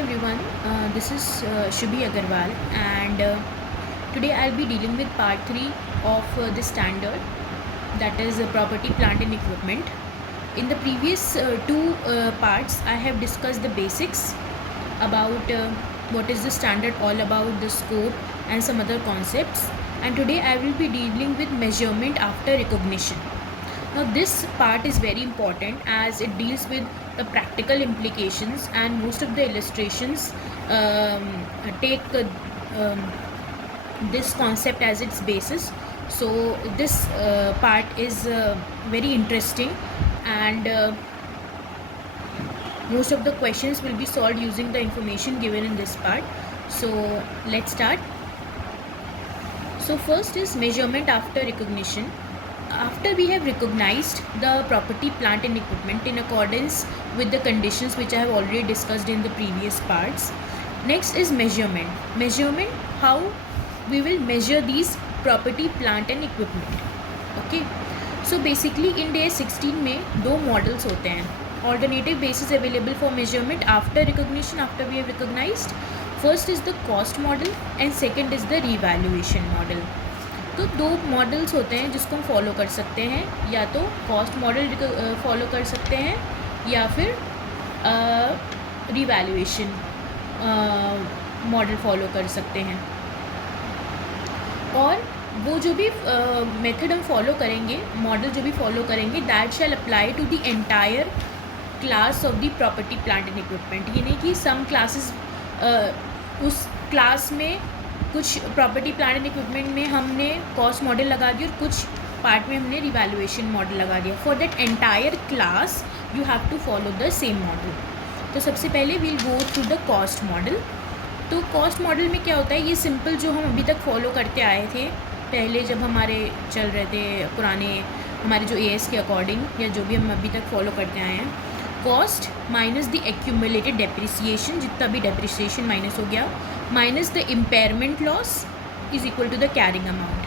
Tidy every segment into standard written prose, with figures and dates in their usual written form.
everyone, this is Shubhi Agarwal, and today I'll be dealing with part 3 of the standard, that is property, plant and equipment. In the previous two parts, I have discussed the basics about what is the standard all about, the scope and some other concepts, and today I will be dealing with measurement after recognition. Now this part is very important as it deals with the practical implications, and most of the illustrations take this concept as its basis. So this part is very interesting, and most of the questions will be solved using the information given in this part. So let's start. So first is measurement after recognition. After we have recognized the property, plant and equipment in accordance with the conditions which I have already discussed in the previous parts, next is measurement. Measurement, how we will measure these property, plant and equipment. Okay, so basically in day 16 में दो models होते हैं. Alternative basis available for measurement after recognition, after we have recognized. First is the cost model and second is the revaluation model. तो दो models होते हैं जिसको हम फॉलो कर सकते हैं, या तो कॉस्ट मॉडल फॉलो कर सकते हैं या फिर रिवैल्यूएशन मॉडल फॉलो कर सकते हैं. और वो जो भी मेथड हम फॉलो करेंगे, मॉडल जो भी फॉलो करेंगे, that shall apply to the entire class of the property, plant and equipment. ये नहीं कि सम क्लासेस उस क्लास में कुछ प्रॉपर्टी, प्लांट एंड इक्विपमेंट में हमने कॉस्ट मॉडल लगा दिया और कुछ पार्ट में हमने रिवैल्यूएशन मॉडल लगा दिया. For that entire class you have to follow the same model. तो सबसे पहले we'll go through the cost model. तो कॉस्ट मॉडल में क्या होता है, ये सिंपल जो हम अभी तक फॉलो करते आए थे पहले जब हमारे चल रहे थे पुराने हमारे जो एएस के अकॉर्डिंग, या जो भी हम अभी तक फॉलो करते आए हैं. Cost minus the accumulated depreciation, जितना भी डेप्रिसिएशन माइनस हो गया, minus the impairment loss is equal to the carrying amount.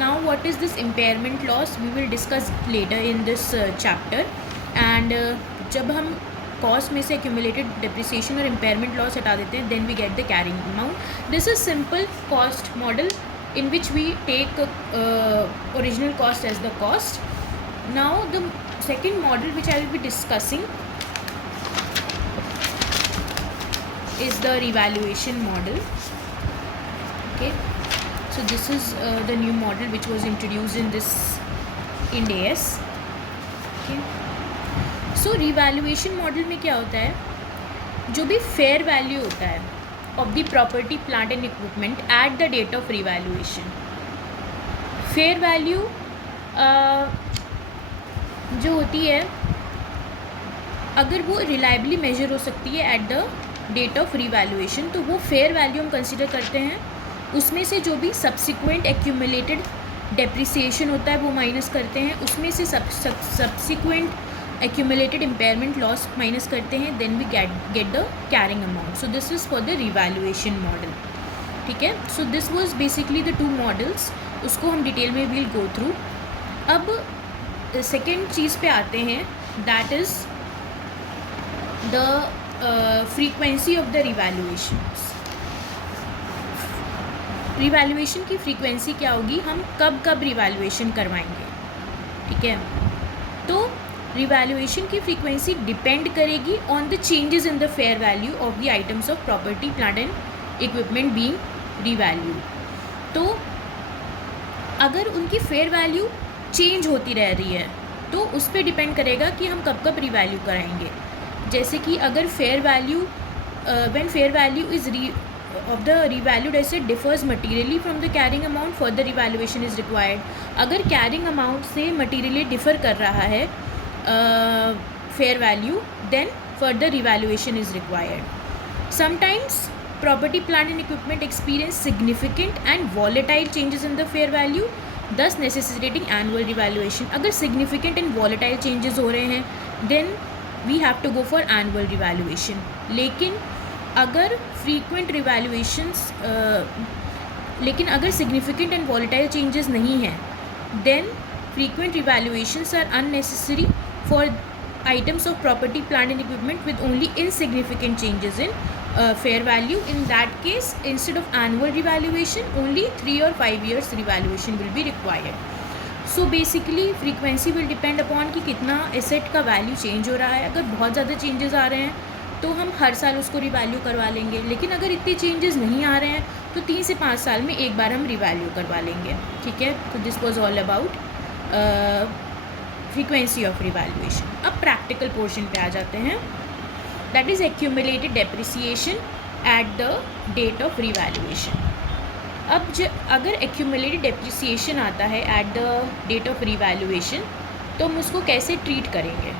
Now what is this impairment loss, we will discuss later in this chapter. And जब हम cost में से accumulated depreciation और impairment loss हटा देते हैं, then we get the carrying amount. This is simple cost model in which we take original cost as the cost. Now the second model which I will be discussing is the revaluation model. Okay, so this is the new model which was introduced in this Ind AS. Okay, so revaluation model में क्या होता है, जो भी fair value होता है of the property, plant and equipment at the date of revaluation. fair value जो होती है, अगर वो रिलायबली मेजर हो सकती है at the date of revaluation, तो वो फेयर वैल्यू हम कंसिडर करते हैं. उसमें से जो भी सब्सिक्वेंट एक्यूमुलेटेड डेप्रिसिएशन होता है वो माइनस करते हैं, उसमें से subsequent accumulated impairment loss minus करते हैं, then we get the carrying amount. So this is for the revaluation model. ठीक है, so this was basically the two models, उसको हम डिटेल में विल गो थ्रू. अब सेकेंड चीज़ पे आते हैं, that is the frequency of the revaluations. Revaluation की फ्रीक्वेंसी क्या होगी, हम कब कब रिवैल्यूएशन करवाएंगे. ठीक है, तो रिवैल्यूएशन की फ्रीक्वेंसी डिपेंड करेगी on the changes in the fair value of the items of property, plant and equipment being revalued. तो अगर उनकी फेयर वैल्यू चेंज होती रह रही है तो उस पर डिपेंड करेगा कि हम कब कब रिवैल्यू कराएंगे. जैसे कि अगर fair value when fair value is of the revalued asset differs materially from the carrying amount, further revaluation is required. अगर कैरिंग अमाउंट से मटीरियली डिफ़र कर रहा है fair value, then further revaluation is required. Sometimes property, plant and equipment experience significant and volatile changes in the fair value, thus necessitating annual revaluation. अगर significant and volatile changes हो रहे हैं, then we have to go for annual revaluation. लेकिन अगर frequent revaluations लेकिन अगर significant and volatile changes नहीं हैं, then frequent revaluations are unnecessary for items of property, plant and equipment with only insignificant changes in fair value. In that case, instead of annual revaluation, only 3 or 5 years revaluation will be required. So basically frequency will depend upon कि कितना asset का value change हो रहा है. अगर बहुत ज़्यादा changes आ रहे हैं तो हम हर साल उसको रिवैल्यू करवा लेंगे, लेकिन अगर इतने चेंजेस नहीं आ रहे हैं तो 3 से 5 साल में एक बार हम रिवैल्यू करवा लेंगे. ठीक है, तो this was all about frequency of revaluation. अब प्रैक्टिकल पोर्शन पे आ जाते हैं, that is accumulated depreciation at the date of revaluation. अब अगर एक्यूमुलेटेड डेप्रिसिएशन आता है at the date of revaluation तो हम उसको कैसे ट्रीट करेंगे.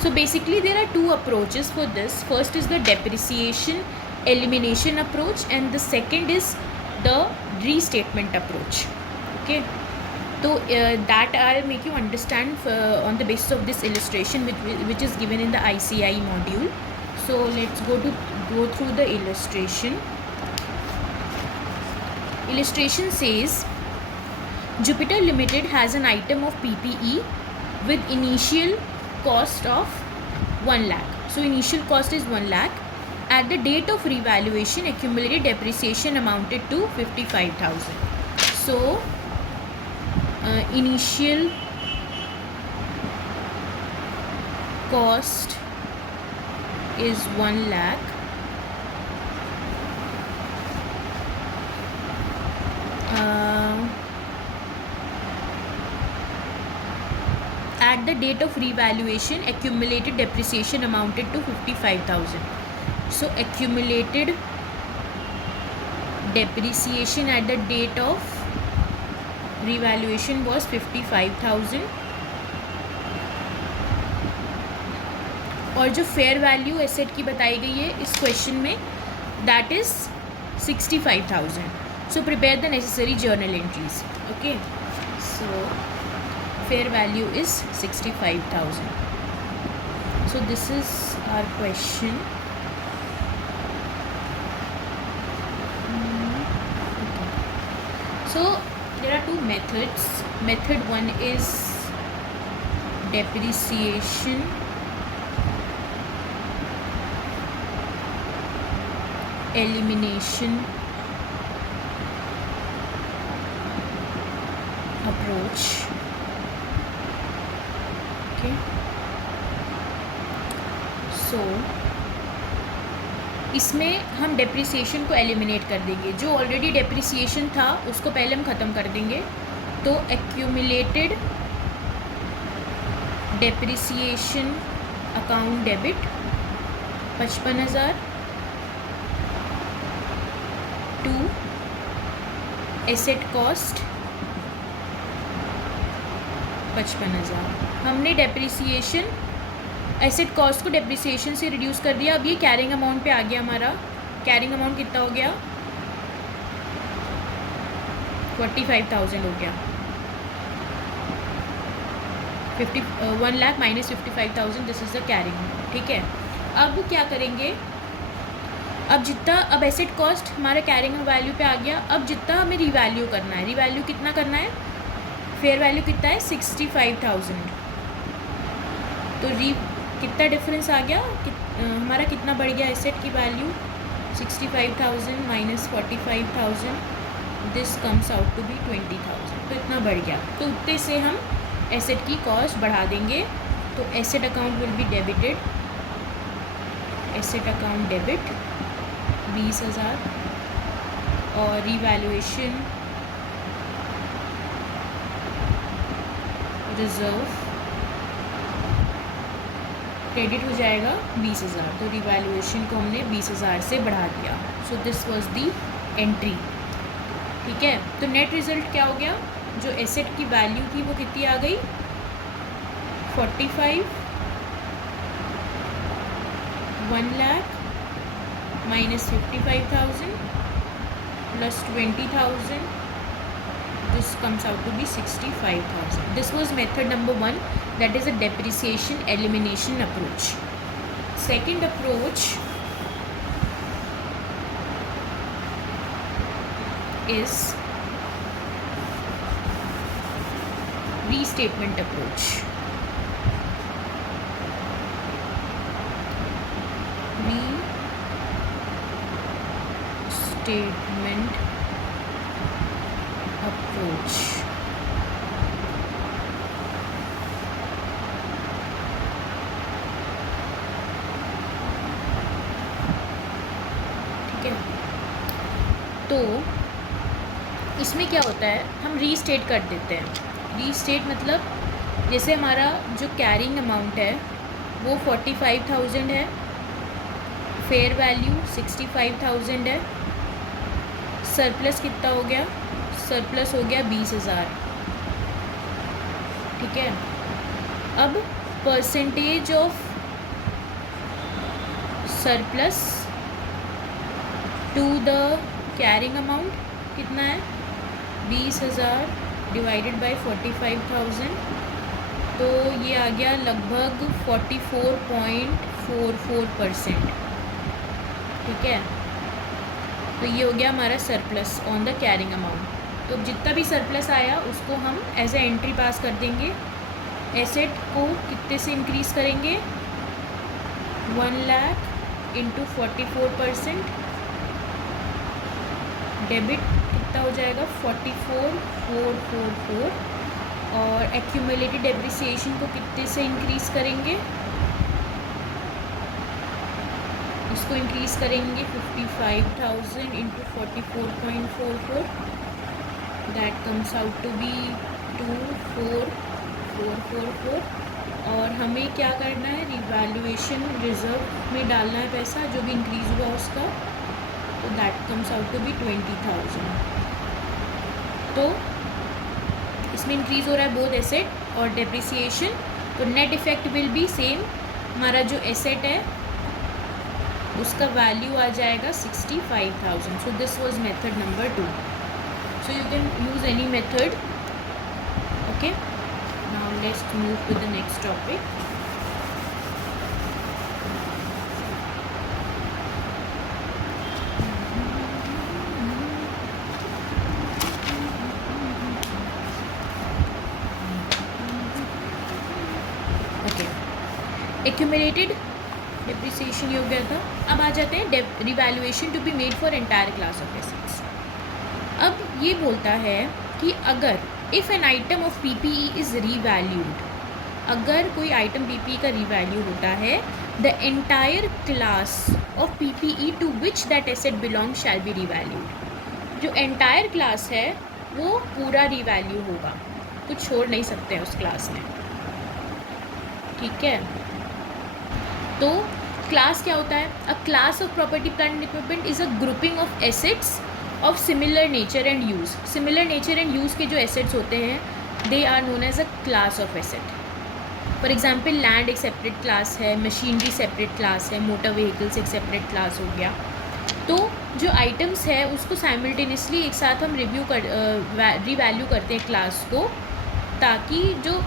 So basically there are two approaches for this. First is the depreciation elimination approach and the second is the restatement approach. Okay, so that I'll make you understand on the basis of this illustration which is given in the ICI module. So let's go through the illustration. Illustration says Jupiter Limited has an item of PPE with initial cost of 1 lakh. So initial cost is 1 lakh. At the date of revaluation, accumulated depreciation amounted to 55,000. So initial cost is 1 lakh. At the date of revaluation, accumulated depreciation amounted to 55,000. So accumulated depreciation at the date of revaluation was 55,000. और जो fair value asset की बताई गई है इस question में, that is 65,000. So prepare the necessary journal entries. Okay, so fair value is 65,000. So this is our question. Okay. So there are two methods. Method 1 is depreciation elimination approach. Okay, so इसमें हम depreciation को eliminate कर देंगे. जो already depreciation था उसको पहले हम ख़त्म कर देंगे. तो accumulated depreciation account debit 55,000 to asset cost 55,000. हमने डेप्रिसिएशन एसेट कॉस्ट को डेप्रिसिएशन से रिड्यूस कर दिया. अब ये कैरिंग अमाउंट पे आ गया. हमारा कैरिंग अमाउंट कितना हो गया? 45,000 हो गया. 1 lakh minus 55,000, this is the carrying. ठीक है, अब क्या करेंगे? अब जितना, अब एसेट कॉस्ट हमारा कैरिंग वैल्यू पे आ गया. अब जितना हमें रिवैल्यू करना है, रिवैल्यू कितना करना है? फेयर वैल्यू कितना है? 65,000. तो कितना डिफरेंस आ गया? हमारा कितना बढ़ गया एसेट की value? 65,000 minus 45,000, this comes out to be 20,000. तो इतना बढ़ गया. तो उतने से हम एसेट की कॉस्ट बढ़ा देंगे. तो asset account will be debited. Asset account debit 20,000 और रिवैल्यूएशन रिजर्व क्रेडिट हो जाएगा 20,000. तो रिवैल्यूएशन को हमने 20,000 से बढ़ा दिया. सो दिस वाज दी एंट्री. ठीक है, तो नेट रिज़ल्ट क्या हो गया? जो एसेट की वैल्यू थी वो कितनी आ गई? 45, 1 lakh minus 55,000 plus 20,000, this comes out to be 65,000. This was method number 1, that is a depreciation elimination approach. Second approach is restatement approach. Restatement approach. ठीक है, तो इसमें क्या होता है, हम रीस्टेट कर देते हैं। रीस्टेट मतलब जैसे हमारा जो कैरिंग अमाउंट है वो 45,000 है, फेयर वैल्यू 65,000 है, सरप्लस कितना हो गया, सरप्लस हो गया 20,000। ठीक है, अब percentage of surplus to the carrying amount कितना है, 20,000 डिवाइडेड बाय 45,000, तो ये आ गया लगभग 44.44%। ठीक है, तो ये हो गया हमारा surplus on the carrying amount. तो जितना भी सरप्लस आया उसको हम एज ए एंट्री पास कर देंगे। एसेट को कितने से इंक्रीज़ करेंगे, 1 लाख इंटू 44%, डेबिट कितना हो जाएगा 44,444, और एक्यूमुलेटेड डेप्रिसिएशन को कितने से इंक्रीज़ करेंगे, इसको इंक्रीज़ करेंगे 55,000 into 44.44, that comes out to be 24,444। और हमें क्या करना है, रिवैल्यूएशन रिजर्व में डालना है पैसा जो भी इंक्रीज़ हुआ उसका, तो that comes out to be 20,000। तो इसमें इंक्रीज़ हो रहा है बोथ एसेट और डेप्रिसिएशन, तो net effect will be same. हमारा जो एसेट है उसका वैल्यू आ जाएगा 65,000। So this was method number 2। So you can use any method. Okay, now let's move to the next topic. Accumulated depreciation ये हो गया था। अब आ जाते हैं revaluation to be made for entire class of assets. अब ये बोलता है कि अगर if an item of PPE is revalued, अगर कोई आइटम पीपीई का रीवैल्यू होता है, the entire class of PPE to which that asset belong shall be revalued. जो एंटायर क्लास है वो पूरा रीवैल्यू होगा, कुछ छोड़ नहीं सकते हैं उस क्लास में। ठीक है, तो क्लास क्या होता है, a class of property plant and equipment is a grouping of assets of similar nature and use. Similar nature and use के जो एसेट्स होते हैं they are known as a class of asset. For example land एक separate class है, machinery separate class है, motor vehicles एक separate class हो गया। तो जो आइटम्स है उसको साइमल्टेनियसली एक साथ हम रिवैल्यू करते हैं क्लास को, ताकि जो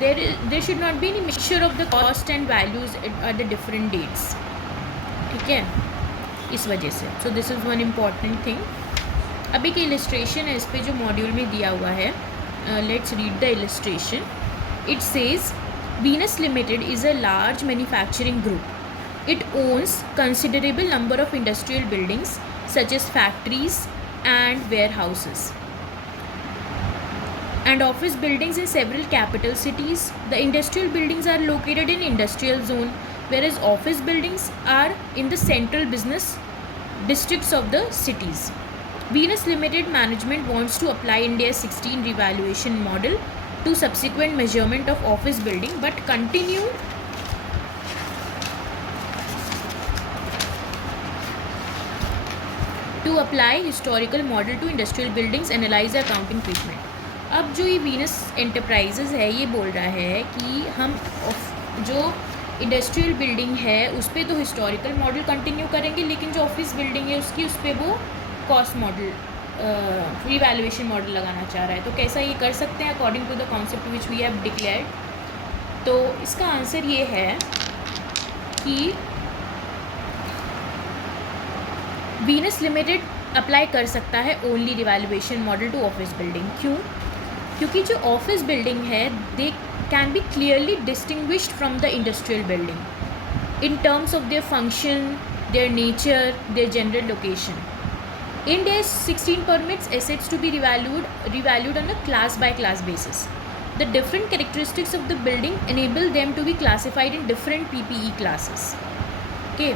there should not be any mixture of the cost and values at the different dates। ठीक है, इस वजह से। सो this is one important thing. अभी की इलिस्ट्रेशन है इस पे जो मॉड्यूल में दिया हुआ है, let's read the illustration. It says Venus limited is a large manufacturing group. It owns considerable number of industrial buildings such as factories and warehouses and office buildings in several capital cities. The industrial buildings are located in industrial zone, whereas office buildings are in the central business districts of the cities. Venus Limited management wants to apply India's 16 revaluation model to subsequent measurement of office building, but continue to apply historical model to industrial buildings, analyze the accounting treatment. अब जो ये Venus enterprises है ये बोल रहा है कि हम जो इंडस्ट्रियल बिल्डिंग है उस पर तो हिस्टोरिकल मॉडल कंटिन्यू करेंगे, लेकिन जो ऑफिस बिल्डिंग है उसकी उस पर वो कॉस्ट मॉडल रिवैल्यूएशन मॉडल लगाना चाह रहा है। तो कैसा ये कर सकते हैं according to the concept which we have declared. तो इसका आंसर ये है कि वीनस लिमिटेड अप्लाई कर सकता है only revaluation model to office building. क्यों? क्योंकि जो ऑफिस बिल्डिंग है they can be clearly distinguished from the industrial building. in terms of their function, their nature, their general location. Ind AS 16 permits assets to be revalued on a class by class basis. The different characteristics of the building enable them to be classified in different PPE classes. Okay,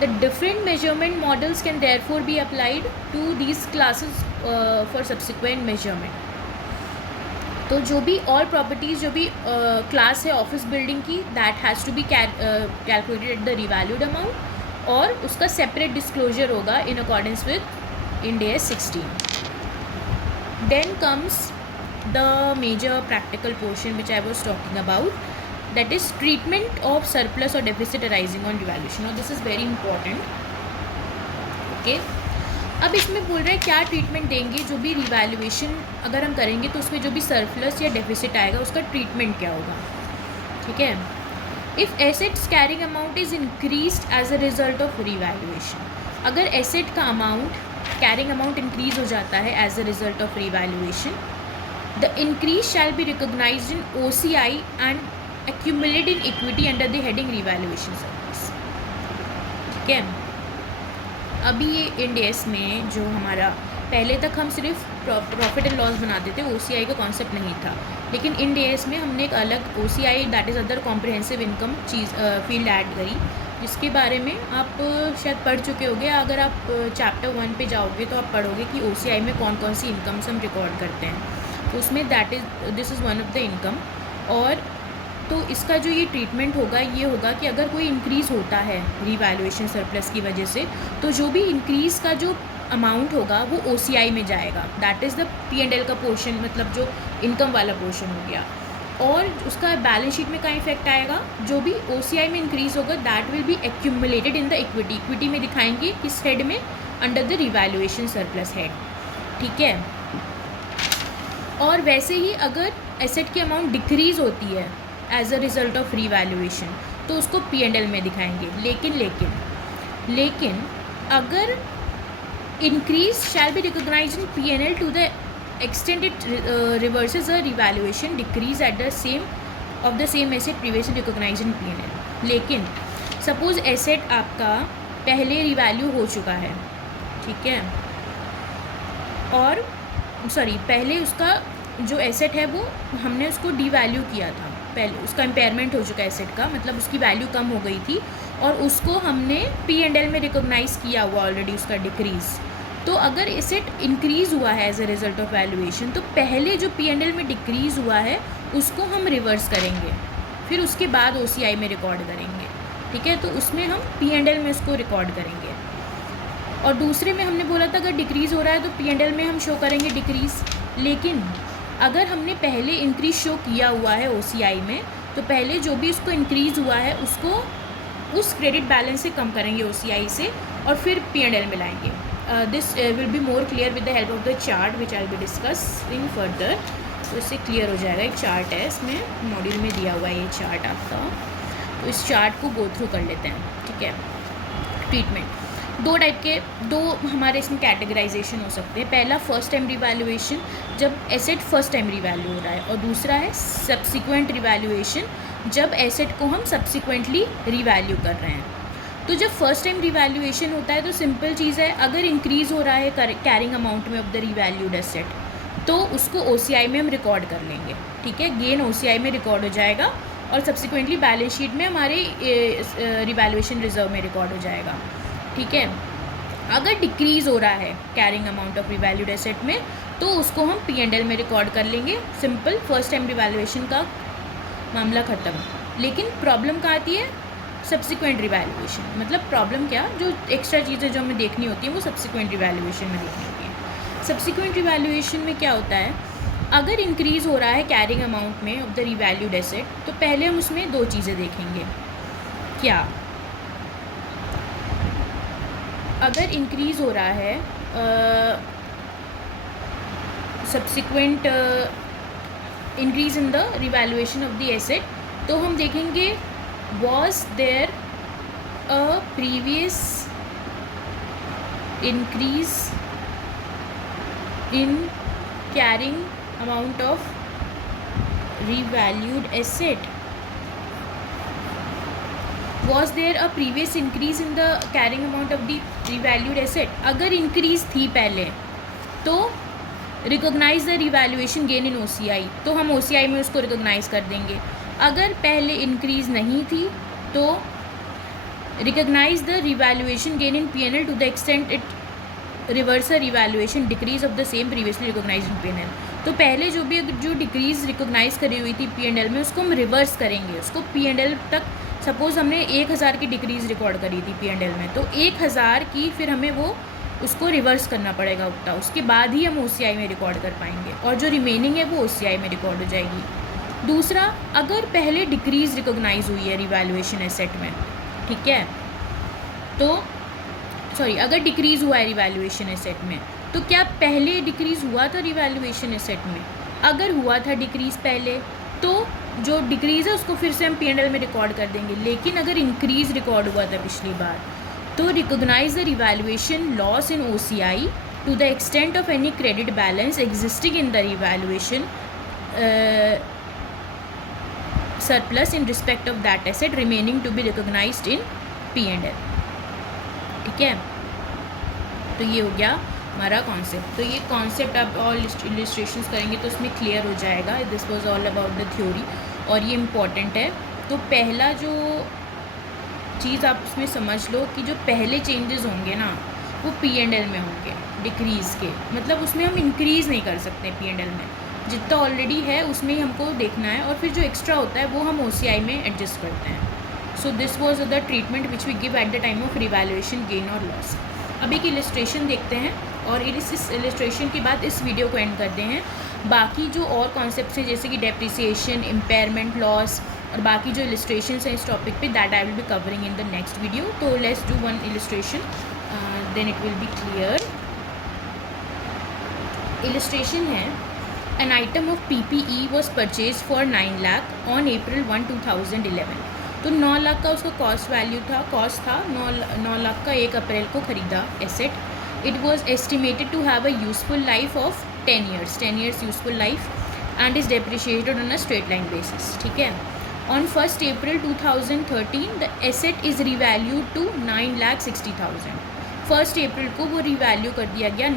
the different measurement models can therefore be applied to these classes for subsequent measurement. तो जो भी और properties जो भी class है office building की, that has to be calculated at the revalued amount, और उसका सेपरेट डिस्क्लोजर होगा in accordance with Ind AS 16. Then comes the major practical portion which I was talking about, that is treatment of surplus और deficit arising on revaluation, और this is very important. Okay, अब इसमें बोल रहे हैं क्या treatment देंगे जो भी रिवैल्यूएशन अगर हम करेंगे तो उसमें जो भी सरप्लस या डेफिसिट आएगा उसका ट्रीटमेंट क्या होगा. ठीक है, if assets carrying amount is increased as a result of revaluation, अगर एसेट का अमाउंट कैरिंग अमाउंट इंक्रीज हो जाता है as a result of revaluation, the increase shall be recognised in OCI and accumulated in equity under the heading revaluation surplus. ठीक है, अभी ये end AS में जो हमारा पहले तक हम सिर्फ प्रॉफिट एंड लॉस बनाते थे, OCI का कॉन्सेप्ट नहीं था, लेकिन इंड AS में हमने एक अलग OCI that is other comprehensive income field add करी, जिसके बारे में आप शायद पढ़ चुके होंगे. अगर आप चैप्टर 1 पे जाओगे तो आप पढ़ोगे कि OCI में कौन कौन सी इनकम्स हम रिकॉर्ड करते हैं, तो उसमें this is one of the income. और तो इसका जो ये ट्रीटमेंट होगा ये होगा कि अगर कोई इंक्रीज़ होता है रिवैल्यूएशन सरप्लस की वजह से, तो जो भी इंक्रीज़ का जो अमाउंट होगा वो OCI में जाएगा, दैट इज़ द P&L का पोर्शन, मतलब जो इनकम वाला पोर्शन हो गया. और उसका बैलेंस शीट में क्या इफेक्ट आएगा, जो भी OCI में इंक्रीज़ होगा that will be accumulated in the equity, equity में दिखाएंगे किस हेड में, under the revaluation surplus head. ठीक है, और वैसे ही अगर एसेट की अमाउंट डिक्रीज़ होती है as a result of revaluation तो उसको P&L में दिखाएंगे. लेकिन अगर increase shall be recognised in P&L to the extent it reverses a revaluation decrease at the same asset previously recognised in P&L. लेकिन सपोज एसेट आपका पहले रिवैल्यू हो चुका है, ठीक है, और पहले उसका जो एसेट है वो हमने उसको डीवैल्यू किया था, पहले उसका इम्पेयरमेंट हो चुका है एसेट का, मतलब उसकी वैल्यू कम हो गई थी और उसको हमने P&L में रिकॉग्नाइज़ किया हुआ ऑलरेडी उसका डिक्रीज़. तो अगर एसेट इंक्रीज़ हुआ है as a result of valuation, तो पहले जो P&L में डिक्रीज़ हुआ है उसको हम रिवर्स करेंगे, फिर उसके बाद OCI में रिकॉर्ड करेंगे. ठीक है, तो उसमें हम P&L में उसको रिकॉर्ड करेंगे. और दूसरे में हमने बोला था अगर डिक्रीज़ हो रहा है तो P&L में हम शो करेंगे डिक्रीज़. लेकिन अगर हमने पहले इंक्रीज़ शो किया हुआ है OCI में, तो पहले जो भी उसको इंक्रीज़ हुआ है उसको उस क्रेडिट बैलेंस से कम करेंगे OCI से और फिर P&L में लाएंगे. This will be more clear with the help of the chart which I will be discussing further. तो इससे क्लियर हो जाएगा. एक चार्ट है, इसमें मॉड्यूल में दिया हुआ है ये चार्ट आपका, तो इस चार्ट को गो थ्रू कर लेते हैं. ठीक है, ट्रीटमेंट दो हमारे इसमें कैटेगराइजेशन हो सकते हैं. पहला फर्स्ट टाइम रिवैल्यूएशन, जब एसेट फर्स्ट टाइम रिवैल्यू हो रहा है, और दूसरा है सब्सिक्वेंट रिवैल्यूएशन, जब एसेट को हम सब्सिक्वेंटली रिवैल्यू कर रहे हैं. तो जब फर्स्ट टाइम रिवैल्यूएशन होता है तो सिंपल चीज़ है, अगर इंक्रीज़ हो रहा है कैरिंग अमाउंट में ऑफ द रिवैल्यूड एसेट तो उसको OCI में हम रिकॉर्ड कर लेंगे. ठीक है, गेन OCI में रिकॉर्ड हो जाएगा और सब्सिक्वेंटली बैलेंस शीट में हमारे रिवैल्यूएशन रिजर्व में रिकॉर्ड हो जाएगा. ठीक है, अगर डिक्रीज़ हो रहा है carrying amount of revalued asset में तो उसको हम P&L में रिकॉर्ड कर लेंगे. सिंपल फर्स्ट टाइम रिवैल्यूएशन का मामला ख़त्म. लेकिन प्रॉब्लम कहाँ आती है, सब्सिक्वेंट रिवैल्यूएशन. मतलब प्रॉब्लम क्या, जो एक्स्ट्रा चीज़ें जो हमें देखनी होती हैं वो सब्सिक्वेंट रिवैल्यूएशन में देखनी होती है. सब्सिक्वेंट रिवैल्यूएशन में क्या होता है, अगर इंक्रीज़ हो रहा है कैरिंग अमाउंट में ऑफ द रिवैल्यूड एसेट तो पहले हम उसमें दो चीज़ें देखेंगे. क्या, अगर इंक्रीज़ हो रहा है subsequent increase in the revaluation of the asset, तो हम देखेंगे was there a previous increase in carrying amount of revalued asset. Was there a previous increase in the carrying amount of the revalued asset, अगर increase थी पहले तो recognise the revaluation gain in OCI, तो हम OCI में उसको recognise कर देंगे। अगर पहले इंक्रीज नहीं थी तो recognise the revaluation gain in P&L to the extent it reverse a revaluation decrease of the same previously recognise in P&L। तो पहले जो भी जो डिक्रीज रिकोगनाइज करी हुई थी P&L में, उसको हम रिवर्स करेंगे, उसको P&L तक, सपोज़ हमने 1000 की डिक्रीज़ रिकॉर्ड करी थी P&L में, तो 1000 की फिर हमें वो उसको रिवर्स करना पड़ेगा उतना, उसके बाद ही हम OCI में रिकॉर्ड कर पाएंगे, और जो रिमेनिंग है वो OCI में रिकॉर्ड हो जाएगी। दूसरा, अगर पहले डिक्रीज़ रिकोगनाइज हुई है रिवैल्यूएशन एसेट में, ठीक है, तो सॉरी अगर डिक्रीज़ हुआ है रिवैल्यूएशन एसेट में, तो क्या पहले डिक्रीज़ हुआ था रिवैल्यूएशन एसेट में? अगर हुआ था डिक्रीज़ पहले, तो जो डिक्रीज़ है उसको फिर से हम P&L में रिकॉर्ड कर देंगे। लेकिन अगर इंक्रीज़ रिकॉर्ड हुआ था पिछली बार, तो recognise the revaluation loss in OCI to the extent of any credit balance existing in the revaluation surplus in respect of that asset remaining to be recognised in P&L। ठीक है, तो ये हो गया हमारा कॉन्सेप्ट। तो ये कॉन्सेप्ट आप ऑल इलिस्ट्रेशंस करेंगे तो उसमें क्लियर हो जाएगा। This was all about the theory, और ये इम्पॉर्टेंट है। तो पहला जो चीज़ आप उसमें समझ लो कि जो पहले चेंजेस होंगे ना, वो P&L में होंगे डिक्रीज़ के, मतलब उसमें हम इंक्रीज़ नहीं कर सकते P&L में, जितना ऑलरेडी है उसमें ही हमको देखना है, और फिर जो एक्स्ट्रा होता है वो हम OCI में एडजस्ट करते हैं। So this was the treatment which we give at the time of revaluation gain और लॉस। अब एक इलिस्ट्रेशन देखते हैं, और इस इलिस्ट्रेशन के बाद इस वीडियो को एंड करते हैं। बाकी जो और कॉन्सेप्ट्स हैं जैसे कि डेप्रिसिएशन, इम्पेयरमेंट, लॉस और बाकी जो इलिस्ट्रेशंस हैं इस टॉपिक पे, that I will be covering in the next video. तो let's do one illustration, then it will be clear. Illustration है, an item of PPE was purchase for 9 lakh on April 1, 2011। तो 9 लाख का उसका कॉस्ट था 9 लाख का 1 अप्रैल को ख़रीदा asset. It was estimated to have a useful life of 10 years useful life, and is depreciated on a straight line basis. ठीक है, on 1 April 2013 the asset is revalued to 9,60,000। 1 April को वो revalue कर दिया गया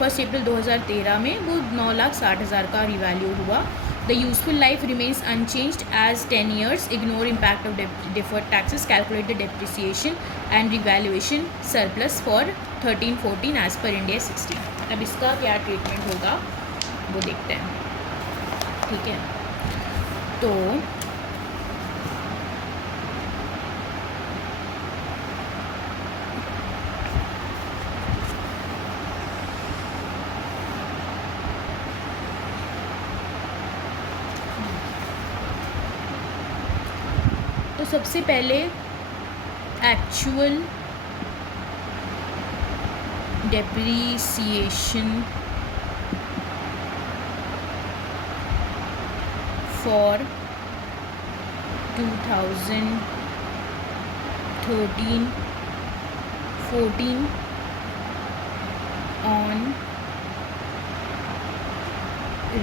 1 April 2013 में वो 9,60,000 का रिवैल्यू हुआ। The useful life remains unchanged as 10 years, ignore impact of deferred taxes, calculate the depreciation and revaluation surplus for 13-14 as per India 16। अब इसका क्या ट्रीटमेंट होगा वो देखते हैं। ठीक है, तो सबसे पहले actual depreciation for 2013-14 on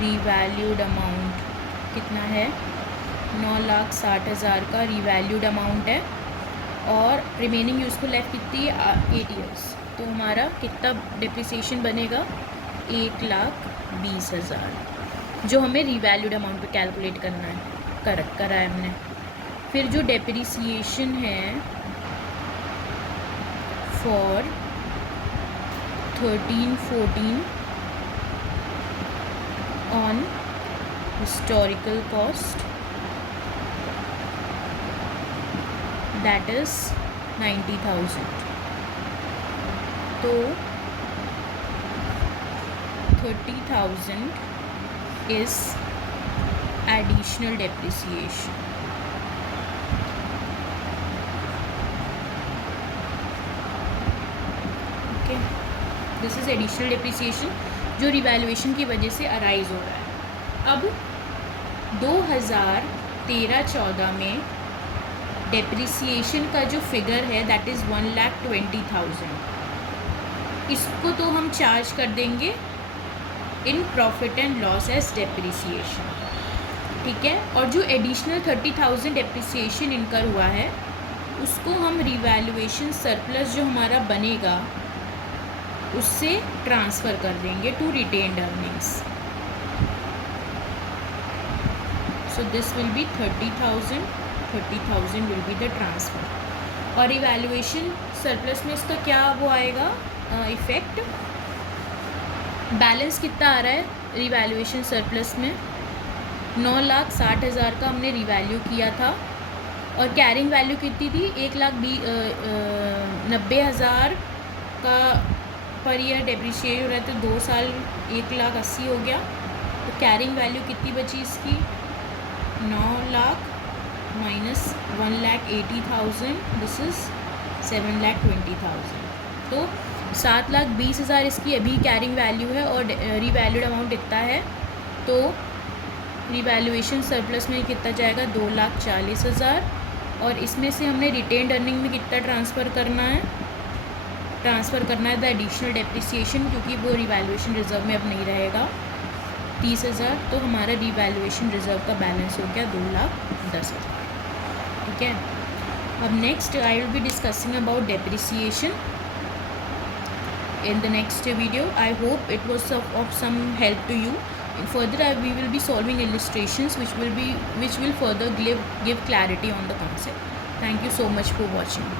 revalued amount कितना है, 9,60,000 का रिवैल्यूड अमाउंट है, और रिमेनिंग यूजफुल लाइफ कितनी है 8 years। तो हमारा कितना डेप्रिसिएशन बनेगा 1,20,000, जो हमें रिवैल्यूड अमाउंट पे कैलकुलेट करना है, करा है हमने। फिर जो डेप्रिसिएशन है for 13-14 on historical cost, that is 90,000। तो 30,000 is additional depreciation। Okay, this is additional depreciation जो रिवैल्यूएशन की वजह से अराइज हो रहा है। अब 2013-14 में डेप्रिसिएशन का जो फिगर है दैट इज़ 1,20,000, इसको तो हम चार्ज कर देंगे in profit and loss as depreciation. ठीक है, और जो एडिशनल 30,000 डेप्रिसिएशन इनकर हुआ है उसको हम रिवैल्यूएशन सरप्लस जो हमारा बनेगा उससे ट्रांसफ़र कर देंगे to retained earnings. So this will be 30,000 will be the transfer. और रिवैल्यूएशन सरप्लस में इसका क्या वो आएगा इफ़ेक्ट, बैलेंस कितना आ रहा है रिवैल्यूएशन सरप्लस में, 9,60,000 का हमने रिवैल्यू किया था और कैरिंग वैल्यू कितनी थी 1,90,000 का पर ईयर डेप्रिशिएट हो रहा है, तो 2 साल 1,80,000 हो गया। तो कैरिंग वैल्यू कितनी बची इसकी 9 लाख माइनस 1,80,000, दिस इज़ 7,20,000। तो 7,20,000 इसकी अभी कैरिंग वैल्यू है और रिवैल्यूड अमाउंट इतना है। तो रिवैल्यूएशन सरप्लस में कितना जाएगा 2,40,000 और इसमें से हमने रिटेन्ड अर्निंग में कितना ट्रांसफ़र करना है द एडिशनल डेप्रिसिएशन, क्योंकि वो रिवैल्यूएशन रिज़र्व में अब नहीं रहेगा 30,000। तो हमारा रिवैल्यूएशन रिज़र्व का बैलेंस हो गया 2,10,000। ठीक है। अब next I will be discussing about depreciation in the next video. I hope it was of some help to you. Further we will be solving illustrations which will further give clarity on the concept. Thank you so much for watching.